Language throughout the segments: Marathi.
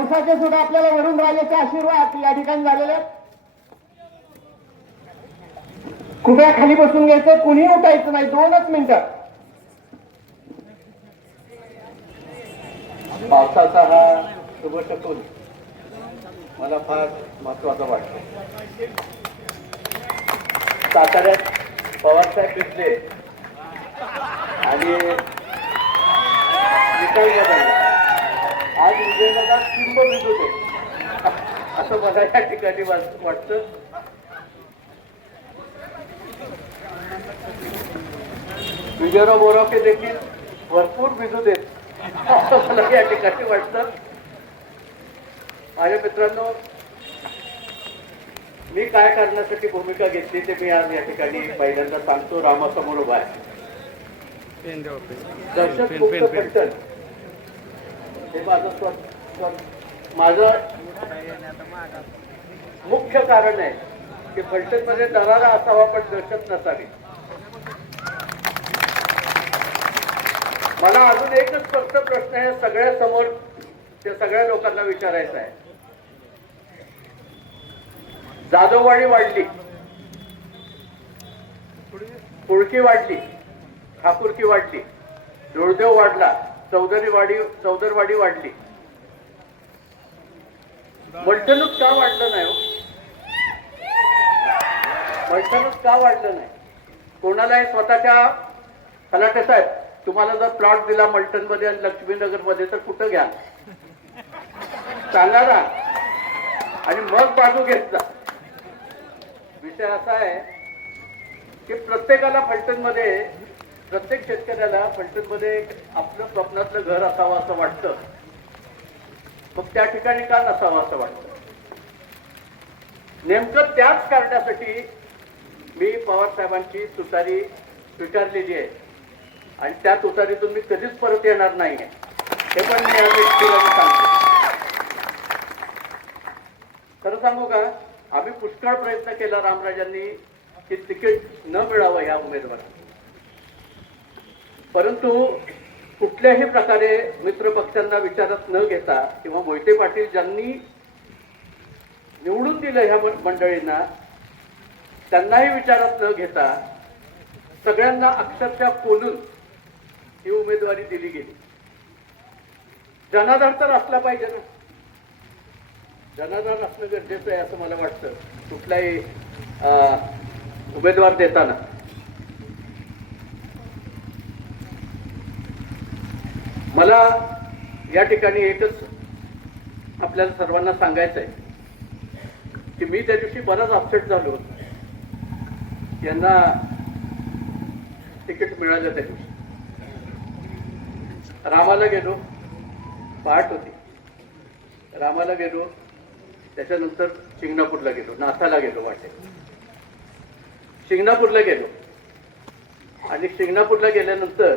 पावसाचे सुद्धा आपल्याला वरून राजाचे आशीर्वाद या ठिकाणी झालेले आहेत. कुठे खाली बसून घ्यायचं, कुणी उठायचं नाही, 2च मिनिटं. पावसाचा हा शुभ शकून मला फार महत्वाचा वाटतो. साताऱ्यात पवारसाहेब भिजले आणि निकाल बदलला. आज विजयनगरात चिंब भिजू दे असं मला या ठिकाणी वाटतं. विजयराव बोरावके देखील भरपूर भिजू देत असं मला या ठिकाणी वाटतं. माझ्या मित्रांनो, मी काय करण्यासाठी भूमिका घेतली ते मी आज या ठिकाणी पहिल्यांदा सांगतो. रामासमोर उभा आहे. दहशतमुक्त फलटण हे माझं मुख्य कारण आहे की फलटणमध्ये दरारा असावा पण दहशत नसावी. मला अजून एकच स्पष्ट प्रश्न आहे सगळ्या समोर, ते सगळ्या लोकांना विचारायचा आहे. जाधववाडी वाढली, कुळकी वाढली, ठाकूरकी वाढली, धुळदेव वाढला, चौदरवाडी वाढली. मलठणूक का वाढलं नाही हो? मलठणूक का वाढलं नाही? कोणालाही स्वतःच्या खलाटे साहेब, तुम्हाला जर प्लॉट दिला मलठण मध्ये आणि लक्ष्मीनगर मध्ये तर कुठं घ्या सांगा ना, आणि मग बाजू घेत जा. विषय असा आहे की प्रत्येकाला फलटणमध्ये, प्रत्येक शेतकऱ्याला फलटणमध्ये आपलं स्वप्नातलं घर असावं असं वाटतं. मग त्या ठिकाणी का नसावं असं वाटतं? नेमकं त्याच कारणासाठी मी पवार साहेबांची तुतारी स्वीकारलेली आहे आणि त्या तुतारीतून मी कधीच परत येणार नाही आहे हे पण मी सांगतो. खरं सांगू का, आम्ही पुष्कळ प्रयत्न केला रामराजांनी की तिकीट न मिळावं या उमेदवाराला, परंतु कुठल्याही प्रकारे मित्र पक्षांना विचारात न घेता किंवा मोहिते पाटील ज्यांनी निवडून दिलं ह्या मंडळींना त्यांनाही विचारात न घेता सगळ्यांना अक्षरशः कोलून ही उमेदवारी दिली गेली. जनाधार तर असला पाहिजे ना, जनाधार असणं गरजेचं आहे असं मला वाटतं कुठलाही उमेदवार देताना. मला या ठिकाणी एकच आपल्याला सर्वांना सांगायचं आहे की मी त्या दिवशी बराच अपसेट झालो. यांना तिकीट मिळालं त्या दिवशी. रामाला गेलो, पहाट होती, रामाला गेलो, त्याच्यानंतर शिंगणापूरला गेलो, नाथाला गेलो, वाटेत शिंगणापूरला गेलो आणि शिंगणापूरला गेल्यानंतर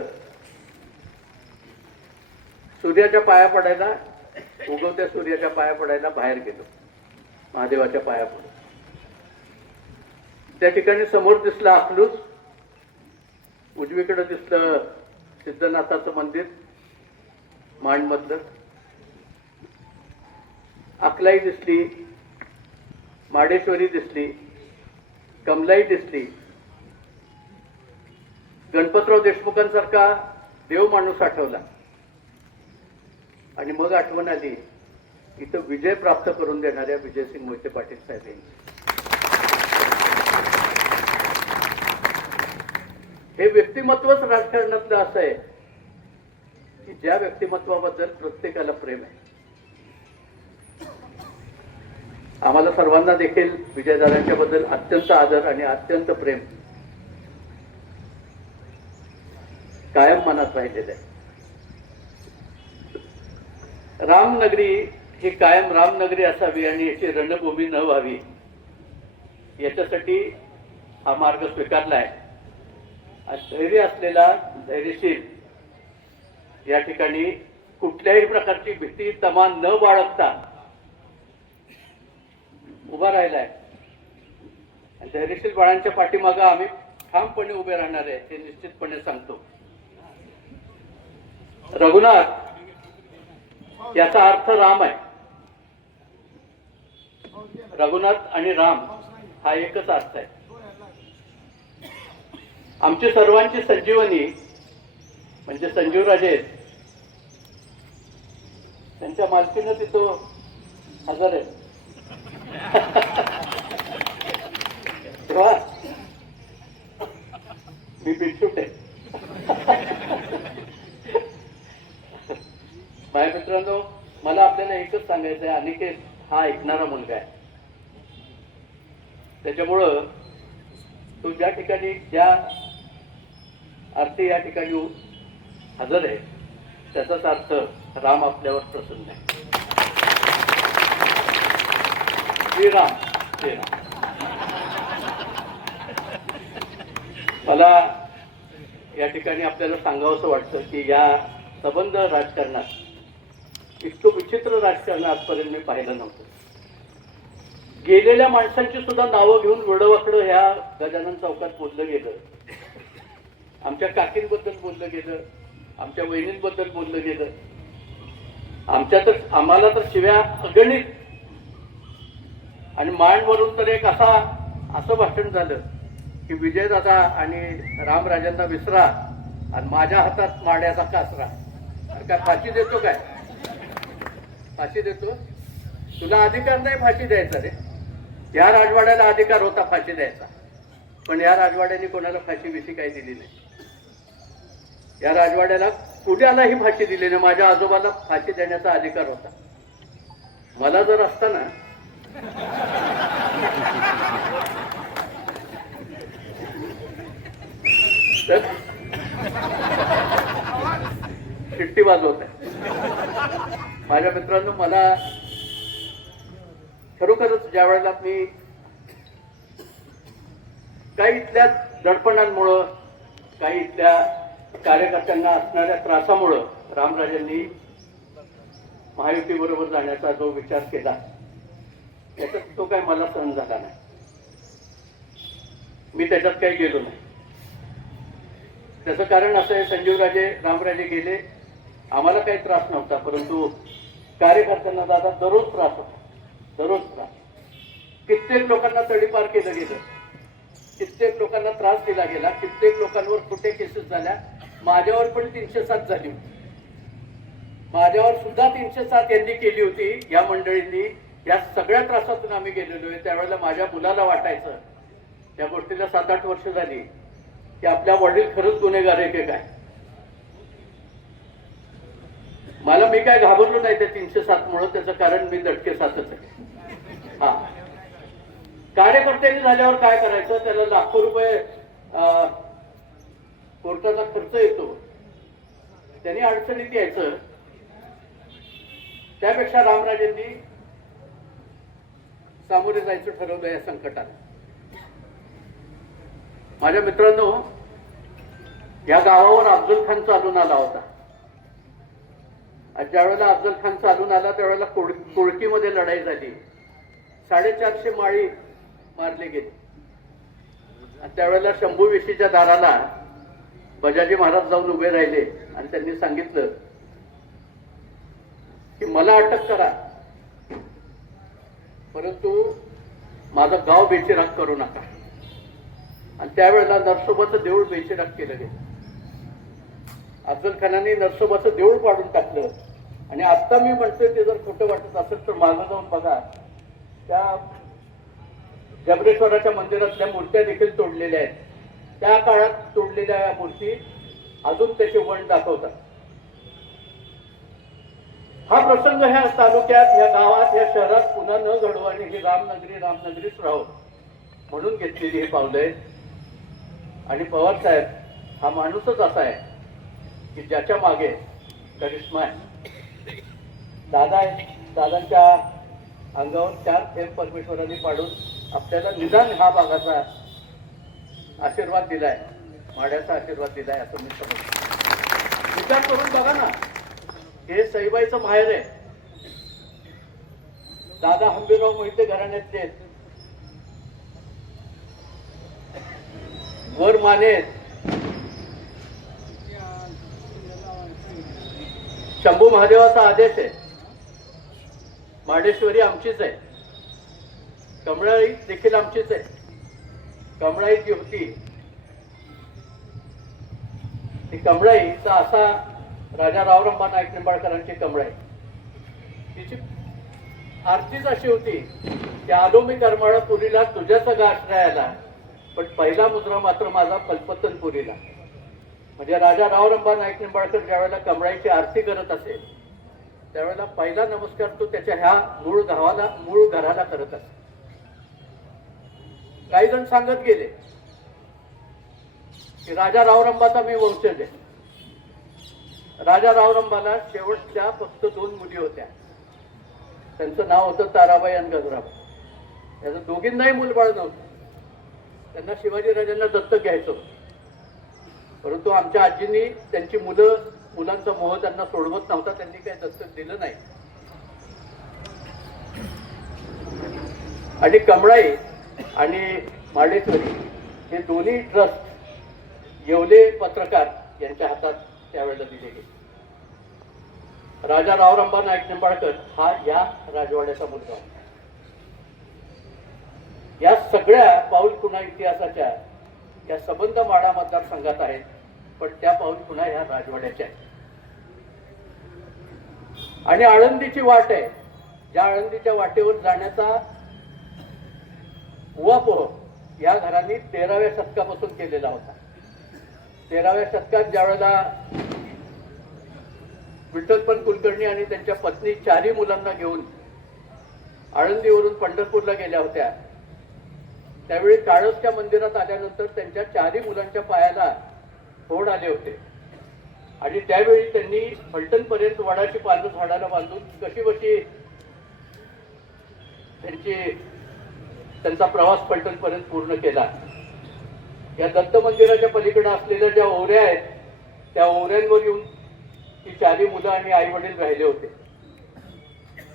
सूर्याच्या पाया पडायला, उगवत्या सूर्याच्या पाया पडायला बाहेर गेलो, महादेवाच्या पाया पडलो. त्या ठिकाणी समोर दिसला अकलूज, उजवीकडे दिसलं सिद्धनाथाचं मंदिर माणमधलं, अकलाई दिसली, माडेश्वरी दिसली, कमलाई दिसली. गणपतराव देशमुखांसारखा देव माणूस आठवला आणि मग आठवण आली इथं विजय प्राप्त करून देणाऱ्या विजयसिंग मोहिते पाटील साहेब यांची. हे व्यक्तिमत्वच राजकारणातलं असं आहे की ज्या व्यक्तिमत्वाबद्दल प्रत्येकाला प्रेम आहे. आम्हाला सर्वांना देखील विजयदादांच्या बद्दल अत्यंत आदर आणि अत्यंत प्रेम कायम मनात राहिलेलं आहे. रामनगरी ही कायम रामनगरी असावी आणि याची रणभूमी न व्हावी याच्यासाठी हा मार्ग स्वीकारला आहे. धैर्य असलेला, धैर्यशील, या ठिकाणी कुठल्याही प्रकारची भीती तमा न बाळगता उभा राहिलाय. धैर्यशील बाळांच्या पाठीमागे आम्ही ठामपणे उभे राहणार आहे हे निश्चितपणे सांगतो. रघुनाथ याचा अर्थ राम आहे. रघुनाथ आणि राम हा एकच अर्थ आहे. आमची सर्वांची संजीवनी म्हणजे संजीवराजे, त्यांच्या मालकीनं तिथं हजर आहे. तेव्हा मी बिनशूट आहे. माझ्या मित्रांनो, मला आपल्याला एकच सांगायचं आहे, अनिकेत हा ऐकणारा मुलगा आहे. त्याच्यामुळं तो ज्या ठिकाणी ज्या अर्थी या ठिकाणी हजर आहे त्याचाच अर्थ राम आपल्यावर प्रसन्न आहे. श्रीराम श्रीराम. मला या ठिकाणी आपल्याला सांगावंसं वाटतं की या सबंध राजकारणात इतकं विचित्र राजकारण आजपर्यंत मी पाहिलं नव्हतं. गेलेल्या माणसांची सुद्धा नावं घेऊन वेडवाकडं ह्या गजानन चौकात बोललं गेलं. आमच्या काकींबद्दल बोललं गेलं, आमच्या वहिनींबद्दल बोललं गेलं. आम्हाला तर शिव्या अगणित. आणि मांडवरून तर एक असं भाषण झालं की विजयदादा आणि रामराजांना विसरा आणि माझ्या हातात माड्याचा कासरा. काय फाशी देतो काय? फाशी देतो? तुला अधिकार नाही फाशी द्यायचा रे. या राजवाड्याला अधिकार होता फाशी द्यायचा, पण या राजवाड्याने कोणाला फाशी बिशी काही दिली नाही. या राजवाड्याला कुणालाही फाशी दिली नाही. माझ्या आजोबाला फाशी देण्याचा अधिकार होता. मला जर असताना तर शिट्टी वाजवत आहे. माझ्या मित्रांनो, मला खरोखरच ज्या वेळेला मी काही इथल्या दडपणांमुळं, काही इथल्या कार्यकर्त्यांना असणाऱ्या त्रासामुळं रामराजांनी महायुती बरोबर जाण्याचा जो विचार केला त्याच्यात तो काही मला सहन झाला नाही. मी त्याच्यात काही गेलो नाही. त्याचं कारण असं आहे, संजीवराजे रामराजे गेले, आम्हाला काही त्रास नव्हता, परंतु कार्यकर्त्यांना दादा दररोज त्रास होता. दररोज त्रास. कित्येक लोकांना तडीपार केलं गेलं, कित्येक लोकांना त्रास दिला गेला, कित्येक लोकांवर खोटे केसेस झाल्या. माझ्यावर पण 307 झाली होती. माझ्यावर सुद्धा 307 यांनी केली होती या मंडळींनी. या सगळ्या त्रासातून आम्ही गेलेलो आहे. त्यावेळेला माझ्या मुलाला वाटायचं, त्या गोष्टीला 7-8 वर्ष झाली, की आपल्या वडील खरंच गुन्हेगार आहे की काय. मी काय घाबरलो नाही त्या 307 मुळे. त्याचं कारण मी दटके साथच आहे. हा, कार्यकर्त्यांनी झाल्यावर काय करायचं, त्याला लाखो रुपये कोर्टाचा खर्च येतो, त्यांनी अडचणीत यायचं. त्यापेक्षा रामराजेंनी सामोरे जायचं ठरवलं या संकटाला. माझ्या मित्रांनो, या गावावर अफजल खान चालून आला होता. ज्या वेळेला अफजल खान चालून आला त्यावेळेला कोळकीमध्ये लढाई झाली. 450 माळी मारले गेले. आणि त्यावेळेला शंभू वेशीच्या दाराला बजाजी महाराज जाऊन उभे राहिले आणि त्यांनी सांगितलं की मला अटक करा, परंतु माझं गाव बेचिराग करू नका. आणि त्यावेळेला नरसोबाचं देऊळ बेचिराग केलं गेलं. अफजल खानाने नरसोबाचं देऊळ पाडून टाकलं. आणि आता मी म्हणतोय, ते जर खोटं वाटत असेल तर मागं जाऊन बघा, त्या जबरेश्वराच्या मंदिरातल्या मूर्त्या देखील तोडलेल्या आहेत. त्या काळात तोडलेल्या मूर्ती अजून त्याचे वण दाखवतात. हा प्रसंग ह्या तालुक्यात, ह्या गावात, ह्या शहरात पुन्हा न घडू आणि ही रामनगरीच राहो म्हणून घेतलेली ही पावलं आहेत. आणि पवार साहेब हा माणूसच असा आहे की ज्याच्या मागे करिश्मा आहे. दादा आहे, दादांच्या अंगावर 4 थेंब परमेश्वरांनी पाडून आपल्याला निदान हा भागाचा आशीर्वाद दिलाय, माड्याचा आशीर्वाद दिलाय असं मी समजतो. विचार करून बघा ना, हे सईबाईचं माहेर आहे. दादा हंबीरराव मोहिते घराण्यातले आहेत. वर माने आहेत. शंभू महादेवाचा आदेश आहे. माडेश्वरी आमचीच आहे. कमळाई देखील आमचीच आहे. कमळाई जी होती ती कमळाईचा असा राजा रावरंबा नाईक निंबाळकरांची कमळाई, तिची आरतीच अशी होती की आलो मी करमाळापुरीला तुझ्या सगळा आश्रयाला, पण पहिला मुद्रा मात्र माझा कल्पतनपुरीला. म्हणजे राजा रावरंबा नाईक निंबाळकर ज्या वेळेला कमळाईची आरती करत असेल त्यावेळेला पहिला नमस्कार तो त्याच्या ह्या मूळ घराला करत असे. काही जण सांगत गेले की राजा रावरंबाचा मी वंशज आहे. राजा रावरंबाला शेवटच्या फक्त 2 मुली होत्या. त्यांचं नाव होतं ताराबाई आणि गजराबाई. त्याचं दोघींनाही मूलबाळ नव्हतं. त्यांना शिवाजी राजांना दत्तक घ्यायचं होतं, परंतु आमच्या आजींनी त्यांची मुलांचा मोह त्यांना सोडवत नव्हता, त्यांनी काही दत्तक दिलं नाही. आणि कमळाई आणि माडेश्वरी हे दोन्ही ट्रस्ट येवले पत्रकार यांच्या हातात त्यावेळेला दिले गेले. राजा रावरंबा नाईक निंबाळकर हा या राजवाड्याचा मुलगा होता. या सगळ्या पाऊल खुणा इतिहासाच्या या संबंध माडा मतदारसंघात आहेत, पण त्या पाऊल खुणा ह्या राजवाड्याच्या आहेत. आणि आळंदीची वाट आहे, ज्या आळंदीच्या वाटेवर जाण्याचा उहापोह या घरांनी 13व्या शतकापासून केलेला होता. 13व्या शतकात ज्यावेळेला विठ्ठलपंत कुलकर्णी आणि त्यांच्या पत्नी 4ही मुलांना घेऊन आळंदीवरून पंढरपूरला गेल्या होत्या, त्यावेळी काळसच्या मंदिरात आल्यानंतर त्यांच्या 4ही मुलांच्या पायाला फोड आले होते. आणि त्यावेळी त्यांनी फलटणपर्यंत वडाची पानं झाडाला बांधून कशीबशी त्यांचा प्रवास फलटणपर्यंत पूर्ण केला. या दत्त मंदिराच्या पलीकडे असलेल्या ज्या ओऱ्या आहेत त्या ओऱ्यांवर येऊन ती 4ही मुलं आणि आई वडील राहिले होते.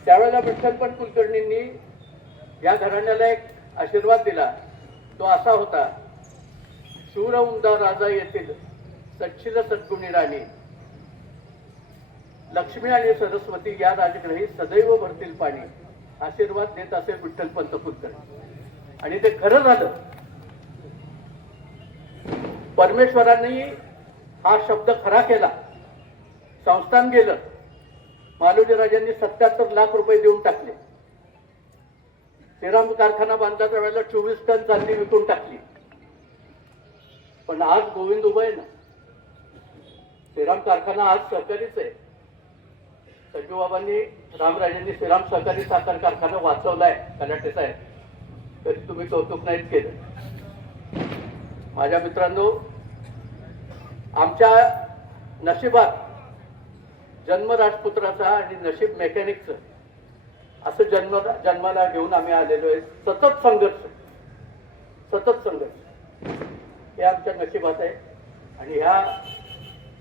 त्यावेळेला विठ्ठलपंत कुलकर्णींनी या घराण्याला एक आशीर्वाद दिला. तो असा होता, शूर उमदा राजा येथील सच्छिल सद्गुणी राणी, लक्ष्मी आणि सरस्वती या राजग्रही सदैव भरतील पाणी. आशीर्वाद देत असेल विठ्ठलपंत कुलकर्णी, आणि ते खरं झालं. परमेश्वरांनी हा शब्द खरा केला. संस्थान गेलं. मालोजी राजांनी 77 लाख रुपये देऊन टाकले. श्रीराम कारखाना बांधल्याच्या वेळेला 24 टन चांदी विकून टाकली. पण आज गोविंद उभं आहे ना. श्रीराम कारखाना आज सहकारीच आहे. सजीवबाबांनी रामराजांनी श्रीराम सहकारी साखर कारखाना वाचवलाय कलाटेचा आहे, तरी तुम्ही कौतुक नाहीत केलं. माझ्या मित्रांनो, आमच्या नशिबात जन्म राजपुत्राचा आणि नशीब मेकॅनिकचं असं जन्माला घेऊन आम्ही आलेलो आहे. सतत संघर्ष हे आमच्या नशिबात आहे. आणि ह्या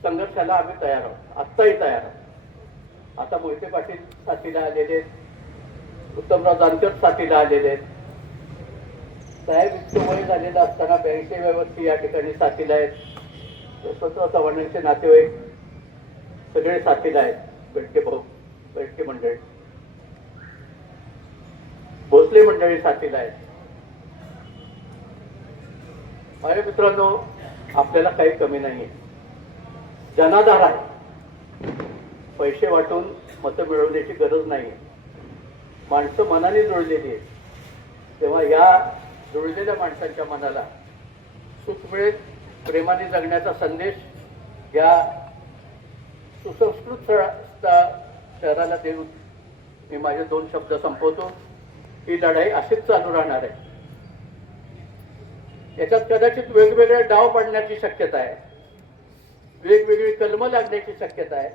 संघर्षाला आम्ही तयार आहोत, आत्ताही तयार आहोत. आता मोहिते पाटील साथीला आलेले आहेत, उत्तमराव जानकर साथीला आलेले आहेत. साहेब इतकं वय झालेलं असताना 82व्या वर्षी या ठिकाणी साथीला आहेत. यशवंतराव चव्हाणांचे नातेवाईक सगळे साथीला आहेत. बेटके मंडळी, भोसले मंडळी साथीला आहेत. माझ्या मित्रांनो, आपल्याला काही कमी नाहीये. जनाधार आहे. पैसे वाटून मतं मिळवण्याची गरज नाही. माणसं मनाने जुळलेली आहेत. तेव्हा या जुळलेल्या माणसांच्या मनाला सुख मिळेल, प्रेमाने जगण्याचा संदेश या सुसंस्कृत शहराला देऊन मी माझे 2 शब्द संपवतो. ही लढाई अशीच चालू राहणार आहे. याच्यात कदाचित वेगवेगळे डाव पडण्याची शक्यता आहे, वेगवेगळी कलमं लागण्याची शक्यता आहे.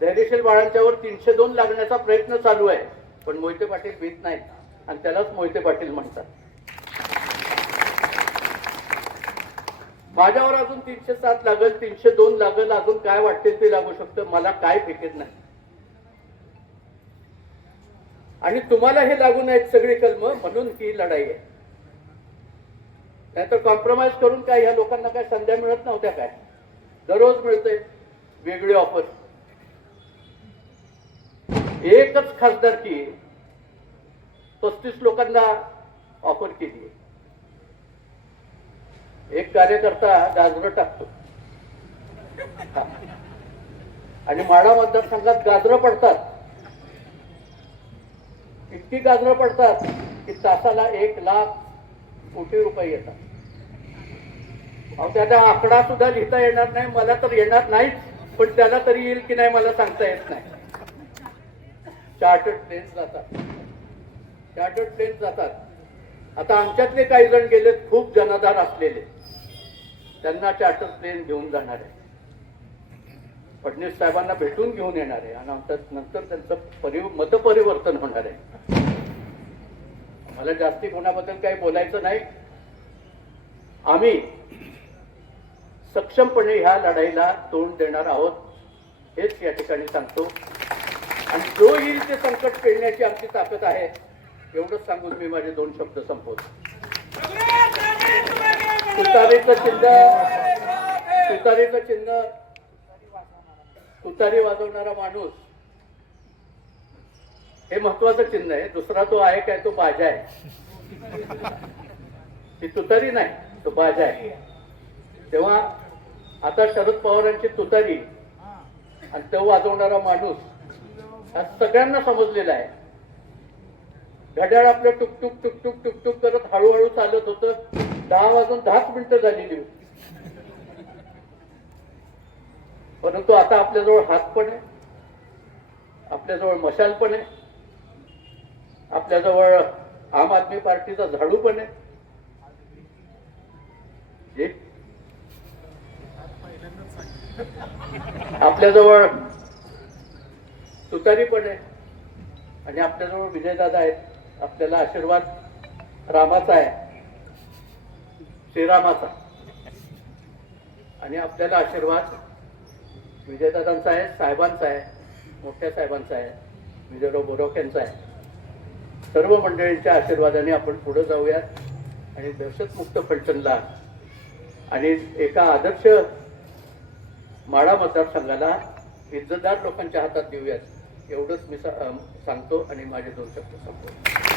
धैर्यशील बाळांच्यावर 302 लागण्याचा प्रयत्न चालू आहे, पण मोहिते पाटील भीत नाहीत आणि त्यालाच मोहिते पाटील म्हणतात. माझ्यावर अजून 307 लागल, 302 लागल, अजून काय वाटतील ते लागू शकतं. मला काय फिकीर नाही. आणि तुम्हाला हे लागू नाहीत सगळी कलमं, म्हणून ही लढाई आहे. नाहीतर कॉम्प्रोमाइज करून काय ह्या लोकांना काय संध्या मिळत नव्हत्या काय? दररोज मिळते वेगळी ऑफर. एकच खासदारकी 35 लोकांना ऑफर केली आहे. एक कार्यकर्ता गाजरं टाकतो हा. आणि माढा मतदारसंघात गाजरं पडतात, इतकी गाजरं पडतात की तासाला 1,00,000 कोटी रुपये येतात. अहो, त्याचा आकडा सुद्धा लिहिता येणार नाही, मला तर येणार नाहीच, पण त्याला तरी येईल की नाही मला सांगता येत नाही. चार्टर्ड प्लेन जातात, चार्टर्ड प्लेन जातात. आता आमच्यातले काही जण गेलेत, खूप जनाधार असलेले, त्यांना चार्टर्ड प्लेन घेऊन जाणार आहे, फडणवीस साहेबांना भेटून घेऊन येणार आहे आणि नंतर त्यांचं मतपरिवर्तन होणार आहे. मला जास्ती कोणाबद्दल काही बोलायचं नाही. आम्ही सक्षमपणे ह्या लढाईला तोंड देणार आहोत, हेच या ठिकाणी सांगतो. आणि जो येईल ते संकट पेलण्याची आमची ताकद आहे, एवढंच सांगून मी माझे 2 शब्द संपवतो. तुतारीचं चिन्ह, तुतारी वाजवणारा माणूस हे महत्वाचं चिन्ह आहे. दुसरा तो आहे काय, तो बाजा आहे. ती तुतारी नाही, तो बाजा आहे. तेव्हा आता शरद पवारांची तुतारी आणि तो वाजवणारा माणूस हा सगळ्यांना समजलेला आहे. घड्याळ आपलं टुकटुक टुकटुक टुकटुक करत हळूहळू चालत होतं. 10 वाजून 10 मिनिटं झालेली होती. परंतु आता आपल्याजवळ हात पण आहे, आपल्याजवळ मशाल पण आहे, आपल्याजवळ आम आदमी पार्टीचा झाडू पण आहे, आपल्याजवळ तुतारी पण आहे आणि आपल्याजवळ विजयदादा आहेत. आपल्याला आशीर्वाद रामाचा आहे, श्रीरामाचा, आणि आपल्याला आशीर्वाद विजयदादांचा आहे, साहेबांचा आहे, मोठ्या साहेबांचा आहे, विजयराव बोरोक्यांचा आहे. सर्व मंडळींच्या आशीर्वादाने आपण पुढे जाऊयात आणि दहशतमुक्त फलटणला आणि एका आदर्श माढा मतदारसंघाला इज्जतदार लोकांच्या हातात देऊयात, एवढंच मी सांगतो आणि माझे 2 शब्द संपवतो.